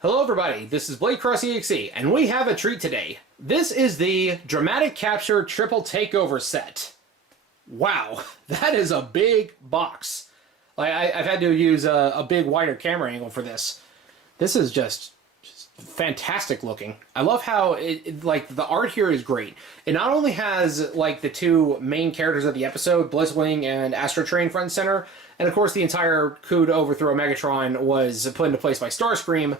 Hello everybody, this is Blade Cross EXE, and we have a treat today. This is the Dramatic Capture Triple Takeover set. Wow, that is a big box. I've had to use a big wider camera angle for this. This is just fantastic looking. I love how the art here is great. It not only has like the two main characters of the episode, Blitzwing and Astrotrain, front and center, and of course the entire coup to overthrow Megatron was put into place by Starscream.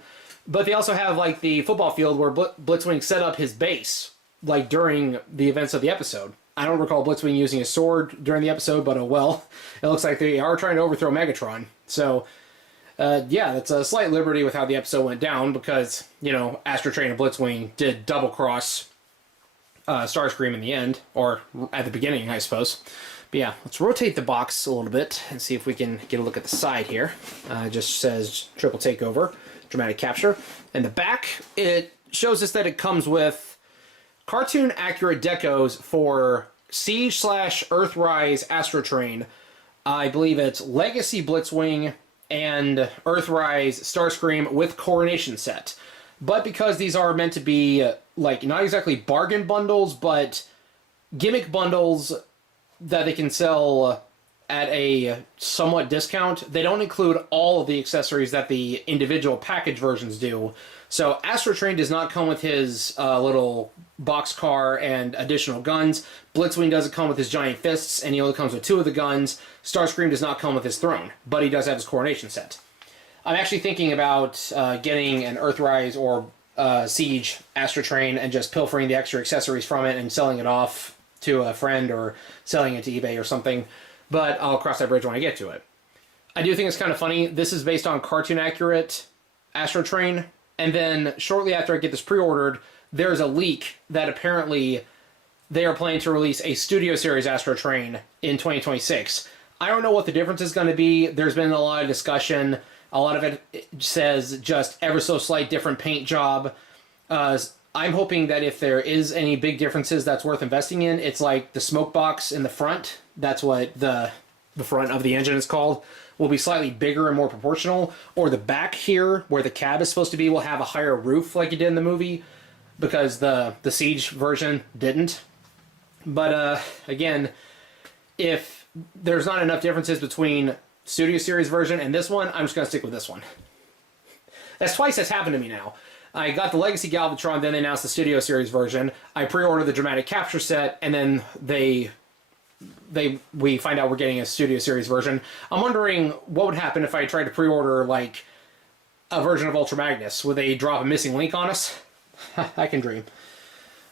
But they also have, like, the football field where Blitzwing set up his base, like, during the events of the episode. I don't recall Blitzwing using a sword during the episode, but oh well. It looks like they are trying to overthrow Megatron. So, yeah, that's a slight liberty with how the episode went down because, you know, Astrotrain and Blitzwing did double-cross Starscream in the end, or at the beginning, I suppose. But yeah, let's rotate the box a little bit and see if we can get a look at the side here. It just says Triple Takeover. Dramatic Capture. In the back, it shows us that it comes with cartoon accurate decos for Siege / Earthrise Astrotrain. I believe it's Legacy Blitzwing and Earthrise Starscream with Coronation set. But because these are meant to be, like, not exactly bargain bundles, but gimmick bundles that they can sell at a somewhat discount, they don't include all of the accessories that the individual package versions do. So Astrotrain does not come with his little box car and additional guns. Blitzwing doesn't come with his giant fists, and he only comes with 2 of the guns. Starscream does not come with his throne, but he does have his coronation set. I'm actually thinking about getting an Earthrise or Siege Astrotrain and just pilfering the extra accessories from it and selling it off to a friend or selling it to eBay or something. But I'll cross that bridge when I get to it. I do think it's kind of funny. This is based on cartoon accurate Astrotrain. And then shortly after I get this pre-ordered, there's a leak that apparently they are planning to release a Studio Series Astrotrain in 2026. I don't know what the difference is going to be. There's been a lot of discussion. A lot of it says just ever so slight different paint job. I'm hoping that if there is any big differences that's worth investing in, it's like the smoke box in the front. That's what the front of the engine is called. Will be slightly bigger and more proportional. Or the back here, where the cab is supposed to be, will have a higher roof like it did in the movie, because the Siege version didn't. But again, if there's not enough differences between Studio Series version and this one, I'm just going to stick with this one. That's twice that's happened to me now. I got the Legacy Galvatron, then they announced the Studio Series version. I pre-ordered the Dramatic Capture set, and then we find out we're getting a Studio Series version. I'm wondering what would happen if I tried to pre-order, like, a version of Ultra Magnus. Would they drop a missing link on us? I can dream.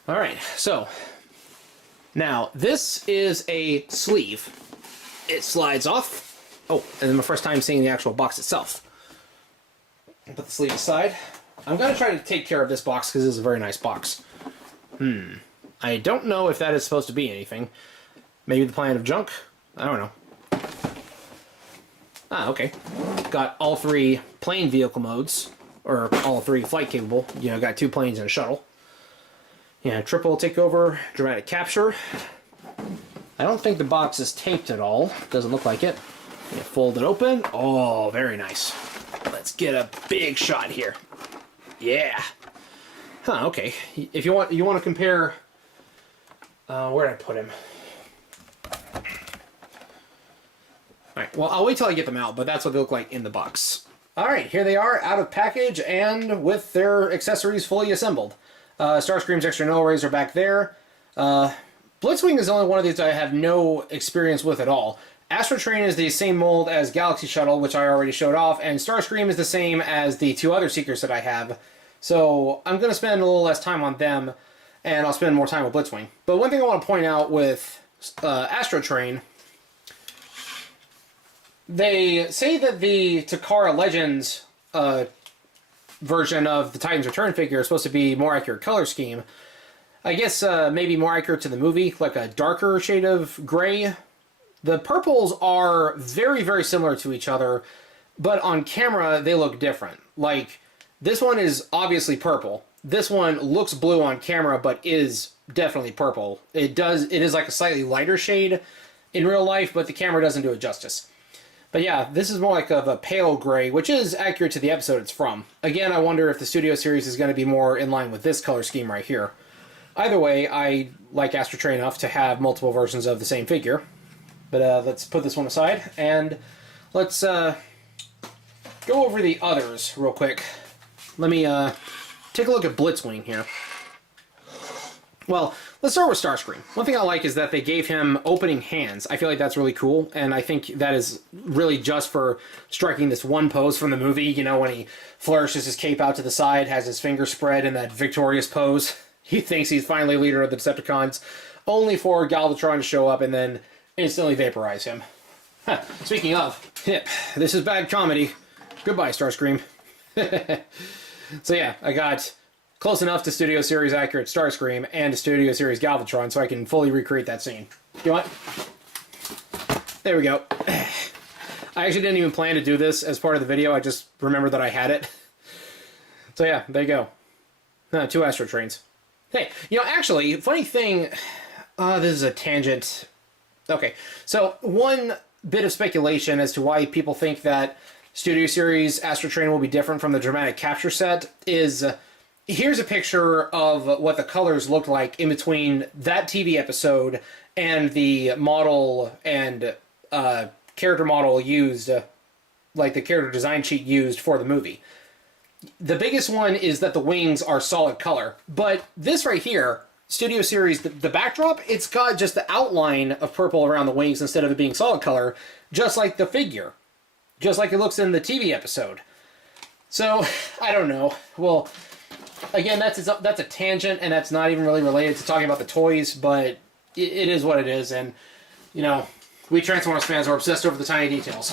Alright, so, now, this is a sleeve. It slides off. Oh, and then my first time seeing the actual box itself. Put the sleeve aside. I'm going to try to take care of this box because this is a very nice box. I don't know if that is supposed to be anything. Maybe the Planet of Junk? I don't know. Ah, okay. Got all 3 plane vehicle modes, or all 3 flight capable. You know, got 2 planes and a shuttle. Yeah, Triple Takeover, Dramatic Capture. I don't think the box is taped at all. Doesn't look like it. Yeah, fold it open. Oh, very nice. Let's get a big shot here. Yeah. Huh, okay. If you want to compare, where did I put him? Alright, well, I'll wait till I get them out, but that's what they look like in the box. Alright, here they are, out of package, and with their accessories fully assembled. Starscream's extra null rays are back there. Blitzwing is the only one of these I have no experience with at all. Astrotrain is the same mold as Galaxy Shuttle, which I already showed off, and Starscream is the same as the 2 other Seekers that I have. So I'm going to spend a little less time on them, and I'll spend more time with Blitzwing. But one thing I want to point out with Astrotrain, they say that the Takara Legends version of the Titan's Return figure is supposed to be more accurate color scheme. I guess maybe more accurate to the movie, like a darker shade of gray. The purples are very, very similar to each other, but on camera they look different. Like, this one is obviously purple. This one looks blue on camera, but is definitely purple. It is like a slightly lighter shade in real life, but the camera doesn't do it justice. But yeah, this is more like of a pale gray, which is accurate to the episode it's from. Again, I wonder if the Studio Series is going to be more in line with this color scheme right here. Either way, I like Astrotrain enough to have multiple versions of the same figure. But let's put this one aside, and let's go over the others real quick. Let me take a look at Blitzwing here. Well, let's start with Starscream. One thing I like is that they gave him opening hands. I feel like that's really cool, and I think that is really just for striking this one pose from the movie. You know, when he flourishes his cape out to the side, has his fingers spread in that victorious pose. He thinks he's finally leader of the Decepticons, only for Galvatron to show up and then instantly vaporize him. Huh. Speaking of, this is bad comedy. Goodbye, Starscream. So yeah, I got close enough to Studio Series accurate Starscream and to Studio Series Galvatron so I can fully recreate that scene. You know what? There we go. I actually didn't even plan to do this as part of the video. I just remembered that I had it. So yeah, there you go. 2 Astrotrains. Hey, you know, actually, funny thing... this is a tangent. Okay, so one bit of speculation as to why people think that Studio Series Astrotrain will be different from the Dramatic Capture set is... here's a picture of what the colors looked like in between that TV episode and the model and character model used, like the character design sheet used for the movie. The biggest one is that the wings are solid color, but this right here, Studio Series, the backdrop, it's got just the outline of purple around the wings instead of it being solid color, just like the figure, just like it looks in the TV episode. So, I don't know. Well... Again, that's a tangent, and that's not even really related to talking about the toys, but it is what it is, and, you know, we Transformers fans are obsessed over the tiny details.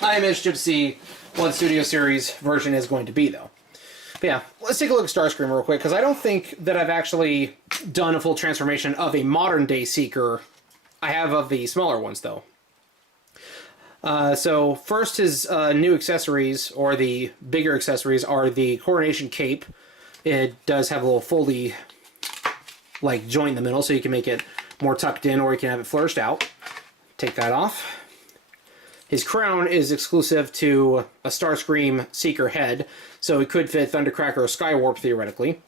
I am interested to see what the Studio Series version is going to be, though. But yeah, let's take a look at Starscream real quick, because I don't think that I've actually done a full transformation of a modern-day Seeker. I have of the smaller ones, though. So first his new accessories, or the bigger accessories, are the Coronation Cape. It does have a little foldy like joint in the middle, so you can make it more tucked in or you can have it flourished out. Take that off. His crown is exclusive to a Starscream Seeker head, so it could fit Thundercracker or Skywarp theoretically.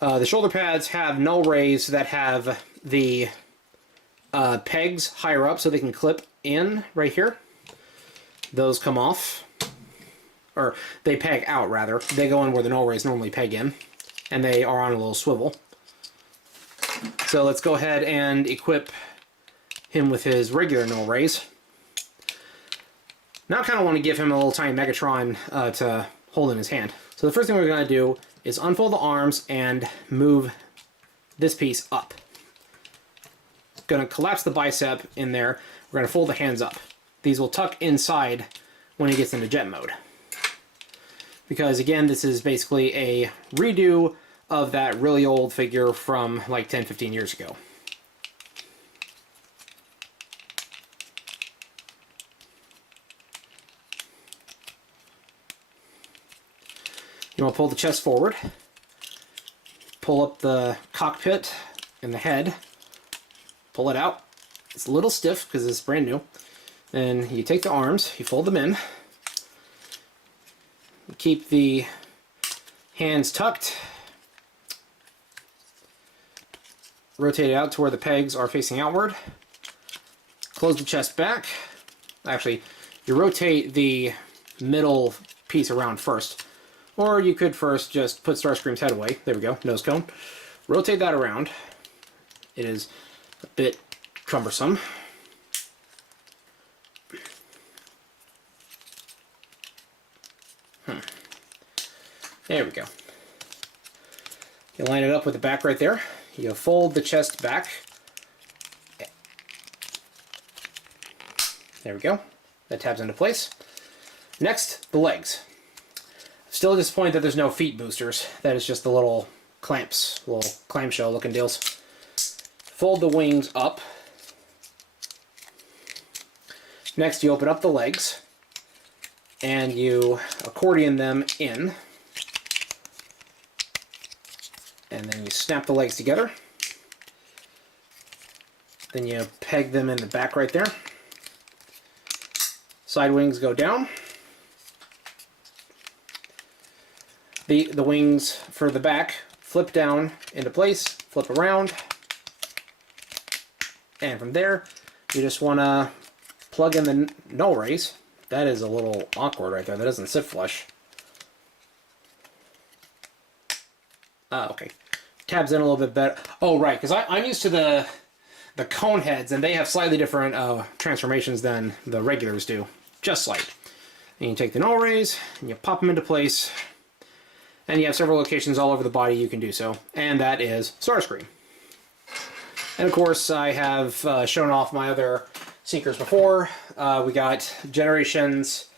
The shoulder pads have null rays that have the pegs higher up so they can clip in right here. Those come off, or they peg out rather. They go in where the null rays normally peg in, and they are on a little swivel. So let's go ahead and equip him with his regular null rays. Now I kind of want to give him a little tiny Megatron to hold in his hand. So the first thing we're going to do is unfold the arms and move this piece up. Going to collapse the bicep in there. We're going to fold the hands up. These will tuck inside when he gets into jet mode. Because again, this is basically a redo of that really old figure from like 10-15 years ago. You want to pull the chest forward, pull up the cockpit and the head, pull it out. It's a little stiff because it's brand new. Then you take the arms, you fold them in, you keep the hands tucked, rotate it out to where the pegs are facing outward, close the chest back. Actually, you rotate the middle piece around first. Or you could first just put Starscream's head away. There we go, nose cone. Rotate that around. It is a bit cumbersome. There we go. You line it up with the back right there. You fold the chest back. There we go. That tabs into place. Next, the legs. Still disappointed that there's no feet boosters. That is just the little clamps, little clamshell looking deals. Fold the wings up. Next, you open up the legs and you accordion them in. And then you snap the legs together. Then you peg them in the back right there. Side wings go down. The wings for the back flip down into place, flip around, and from there you just want to plug in the null rays. That is a little awkward right there. That doesn't sit flush. Okay. Tabs in a little bit better. Oh, right, because I'm used to the cone heads, and they have slightly different transformations than the regulars do. Just slight. And you take the null rays, and you pop them into place, and you have several locations all over the body you can do so. And that is Starscream. And of course, I have shown off my other Seekers before. We got Generation Selects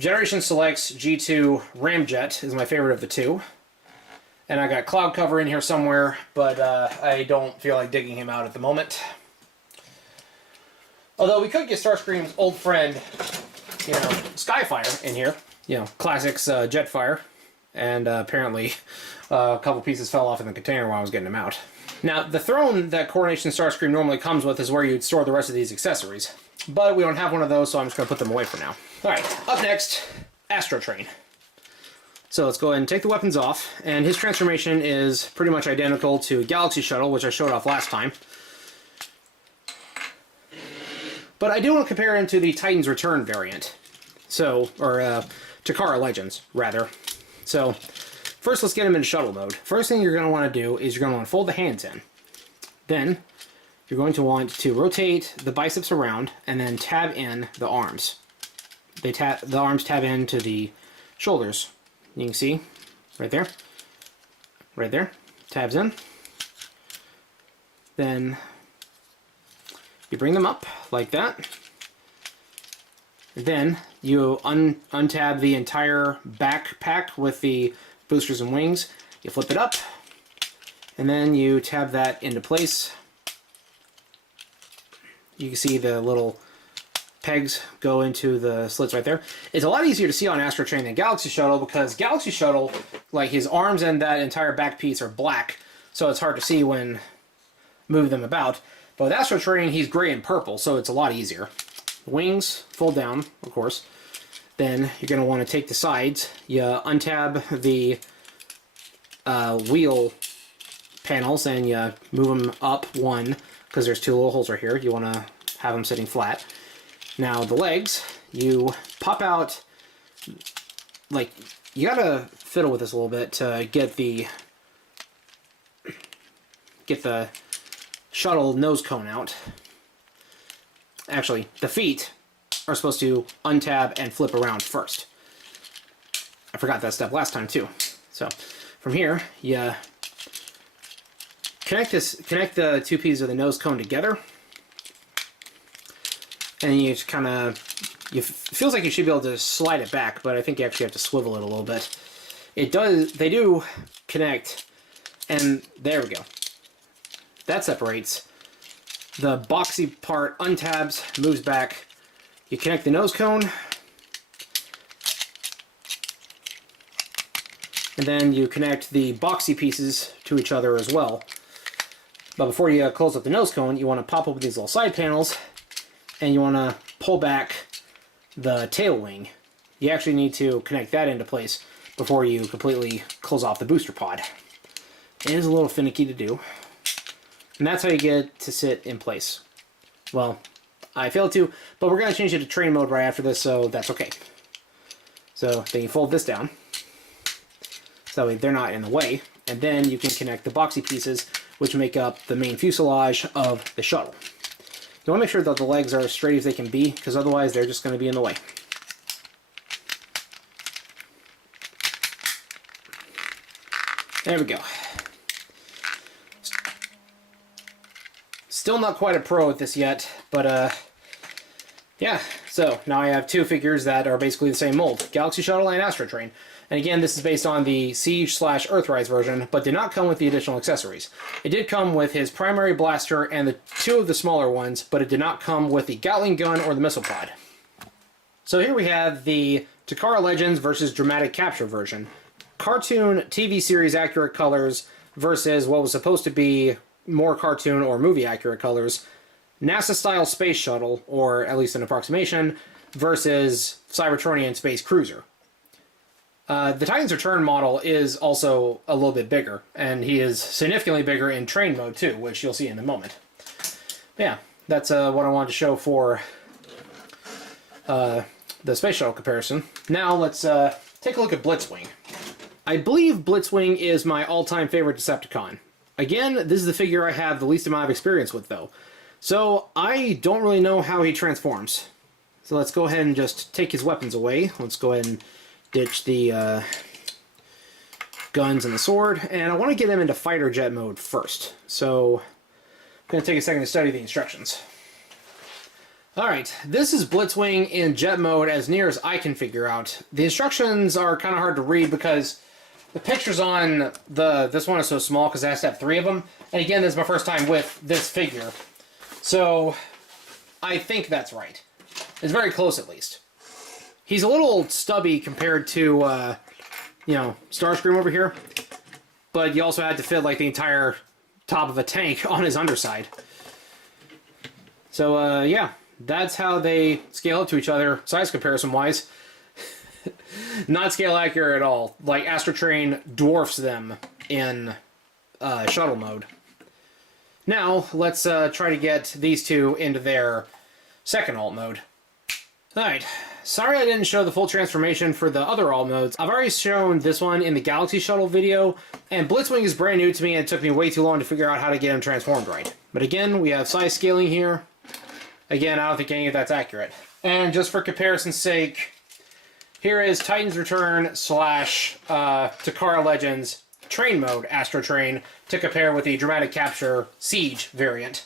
G2 Ramjet is my favorite of the two. And I got Cloud Cover in here somewhere, but I don't feel like digging him out at the moment. Although we could get Starscream's old friend, you know, Skyfire in here. You know, classics Jetfire. And apparently a couple pieces fell off in the container while I was getting them out. Now, the throne that Coronation Starscream normally comes with is where you'd store the rest of these accessories. But we don't have one of those, so I'm just going to put them away for now. Alright, up next, Astrotrain. So let's go ahead and take the weapons off, and his transformation is pretty much identical to Galaxy Shuttle, which I showed off last time. But I do want to compare him to the Titan's Return variant. So, or Takara Legends, rather. So, first let's get him in shuttle mode. First thing you're going to want to do is you're going to want to fold the hands in. Then, you're going to want to rotate the biceps around, and then tab in the arms. The arms tab into the shoulders. You can see, right there, tabs in. Then you bring them up like that. Then you untab the entire backpack with the boosters and wings. You flip it up, and then you tab that into place. You can see the little pegs go into the slits right there. It's a lot easier to see on Astrotrain than Galaxy Shuttle, because Galaxy Shuttle, like, his arms and that entire back piece are black, so it's hard to see when move them about. But with Astrotrain, he's gray and purple, so it's a lot easier. Wings fold down, of course. Then you're going to want to take the sides. You untab the wheel panels, and you move them up one, because there's two little holes right here. You want to have them sitting flat. Now the legs, you pop out, like, you gotta fiddle with this a little bit to get the shuttle nose cone out. Actually, the feet are supposed to untab and flip around first. I forgot that step last time too. So from here, you connect the two pieces of the nose cone together. And you just kind of, it feels like you should be able to slide it back, but I think you actually have to swivel it a little bit. They do connect, and there we go. That separates. The boxy part untabs, moves back. You connect the nose cone, and then you connect the boxy pieces to each other as well. But before you close up the nose cone, you want to pop open these little side panels, and you want to pull back the tail wing. You actually need to connect that into place before you completely close off the booster pod. It is a little finicky to do. And that's how you get it to sit in place. Well, I failed to, but we're going to change it to train mode right after this, so that's okay. So then you fold this down, so that way they're not in the way, and then you can connect the boxy pieces, which make up the main fuselage of the shuttle. You want to make sure that the legs are as straight as they can be, because otherwise they're just going to be in the way. There we go. Still not quite a pro at this yet, but yeah. So now I have two figures that are basically the same mold, Galaxy Shuttle and Astrotrain. And again, this is based on the Siege/Earthrise version, but did not come with the additional accessories. It did come with his primary blaster and the two of the smaller ones, but it did not come with the Gatling gun or the missile pod. So here we have the Takara Legends versus Dramatic Capture version. Cartoon TV series accurate colors versus what was supposed to be more cartoon or movie accurate colors. NASA style space shuttle, or at least an approximation, versus Cybertronian Space Cruiser. The Titan's Return model is also a little bit bigger, and he is significantly bigger in train mode too, which you'll see in a moment. But yeah, that's what I wanted to show for the Space Shuttle comparison. Now let's take a look at Blitzwing. I believe Blitzwing is my all-time favorite Decepticon. Again, this is the figure I have the least amount of experience with, though. So I don't really know how he transforms. So let's go ahead and just take his weapons away. Let's go ahead and ditch the guns and the sword. And I want to get him into fighter jet mode first. So I'm going to take a second to study the instructions. Alright, this is Blitzwing in jet mode as near as I can figure out. The instructions are kind of hard to read because the pictures on this one is so small because it has to have 3 of them. And again, this is my first time with this figure. So I think that's right. It's very close at least. He's a little stubby compared to, you know, Starscream over here. But you also had to fit like the entire top of a tank on his underside. So, yeah. That's how they scale up to each other, size comparison-wise. Not scale accurate at all. Like, Astrotrain dwarfs them in shuttle mode. Now, let's try to get these two into their second alt mode. Alright, sorry I didn't show the full transformation for the other alt modes. I've already shown this one in the Galaxy Shuttle video, and Blitzwing is brand new to me and it took me way too long to figure out how to get him transformed right. But again, we have size scaling here. Again, I don't think any of that's accurate. And just for comparison's sake, here is Titan's Return / Takara Legends Train Mode Astrotrain to compare with the Dramatic Capture Siege variant.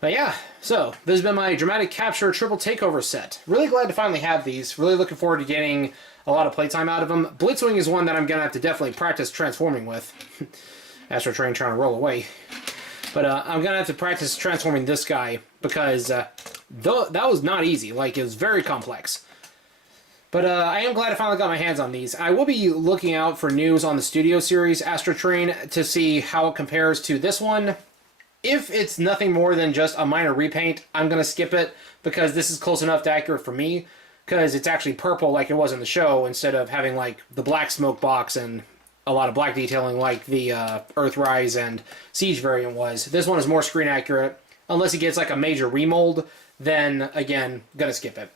But yeah, so this has been my Dramatic Capture Triple Takeover set. Really glad to finally have these. Really looking forward to getting a lot of playtime out of them. Blitzwing is one that I'm going to have to definitely practice transforming with. Astrotrain trying to roll away. But I'm going to have to practice transforming this guy because that was not easy. Like, it was very complex. But I am glad I finally got my hands on these. I will be looking out for news on the Studio Series Astrotrain to see how it compares to this one. If it's nothing more than just a minor repaint, I'm going to skip it because this is close enough to accurate for me because it's actually purple like it was in the show instead of having like the black smoke box and a lot of black detailing like the Earthrise and Siege variant was. This one is more screen accurate. Unless he gets like a major remold, then again, gonna skip it.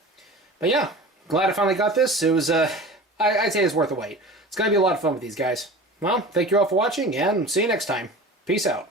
But yeah, glad I finally got this. It was, I'd say it's worth the wait. It's gonna be a lot of fun with these guys. Well, thank you all for watching and see you next time. Peace out.